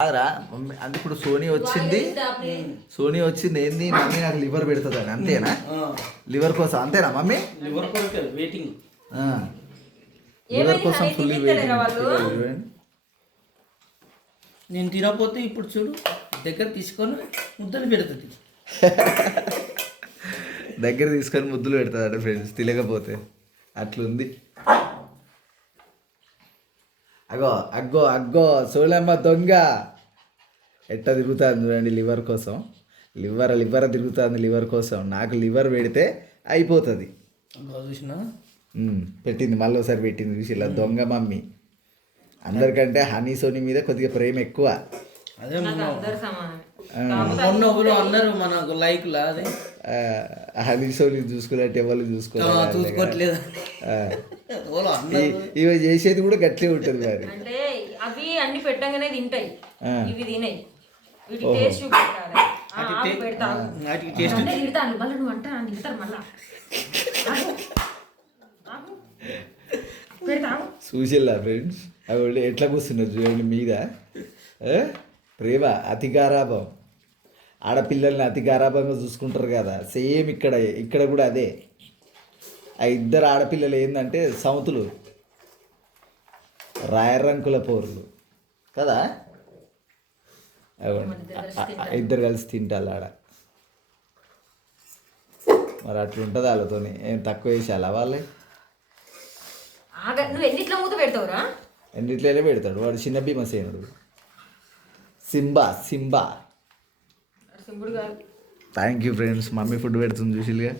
కాదురా మమ్మీ అంటే ఇప్పుడు సోనీ వచ్చింది. సోనీ వచ్చింది ఏంది? మమ్మీ నాకు లివర్ పెడుతుందని అంతేనా? లివర్ కోసం అంతేనా మమ్మీ? లివర్ కొరకు వెయిటింగ్. లివర్ కోసం ఫుల్ నేను తినకపోతే ఇప్పుడు చూడు దగ్గర తీసుకొని ముద్దలు పెడుతుంది. దగ్గర తీసుకొని ముద్దులు పెడతాడట ఫ్రెండ్స్ తినకపోతే. అట్లుంది. అగో అగ్గో అగ్గో సోలమ్మ దొంగ. ఎట్ట తిరుగుతుంది చూడండి లివర్ కోసం. లివర్ లివర్ తిరుగుతుంది లివర్ కోసం. నాకు లివర్ పెడితే అయిపోతుంది. చూసిన? పెట్టింది మళ్ళీ ఒకసారి పెట్టింది చూసి ఇలా దొంగ మమ్మీ. అందరికంటే హనీ సోనీ మీద కొద్దిగా ప్రేమ ఎక్కువ. అదే మొన్న ఒకరు అన్నారు మనకు లైక్ లా అదే. హనీ సోనీ చూసుకున్నట్టు ఎవరు చూసుకోవట్లేదు ఇవి చేసేది కూడా గట్లే ఉంటుంది మరి. అంటే అవి అన్ని పెట్టంగానే తింటాయి. ఇవి తినాయి. వీటి టేస్ట్ చూపెట్టాలి. వాటికి టేస్ట్ మళ్ళీ నువ్వు అంటా మళ్ళా. ఫ్రెండ్స్ అవి ఎట్లా కూర్చున్నారు చూడండి మీద? ఏ? ప్రేమ అతి గారాభం ఆడపిల్లల్ని అతి గారాభంగా చూసుకుంటారు కదా. సేమ్ ఇక్కడ ఇక్కడ కూడా అదే. ఆ ఇద్దరు ఆడపిల్లలు ఏంటంటే సౌతులు. రాయరంకుల పోర్లు. కదా? ఇద్దరు కలిసి తింటారు ఆడ. మరి అట్లా ఉంటుంది వాళ్ళతోని? ఏం తక్కువ వేసాలా వాళ్ళే? నువ్వు ఎన్నిట్లో మూత పెడతావురా? ఎన్నిట్లనే పెడతాడు. వాడు చిన్న భీమసేనుడు. Simba Simba. Thank you friends mummy food పెడుతుంది చూసిలుగా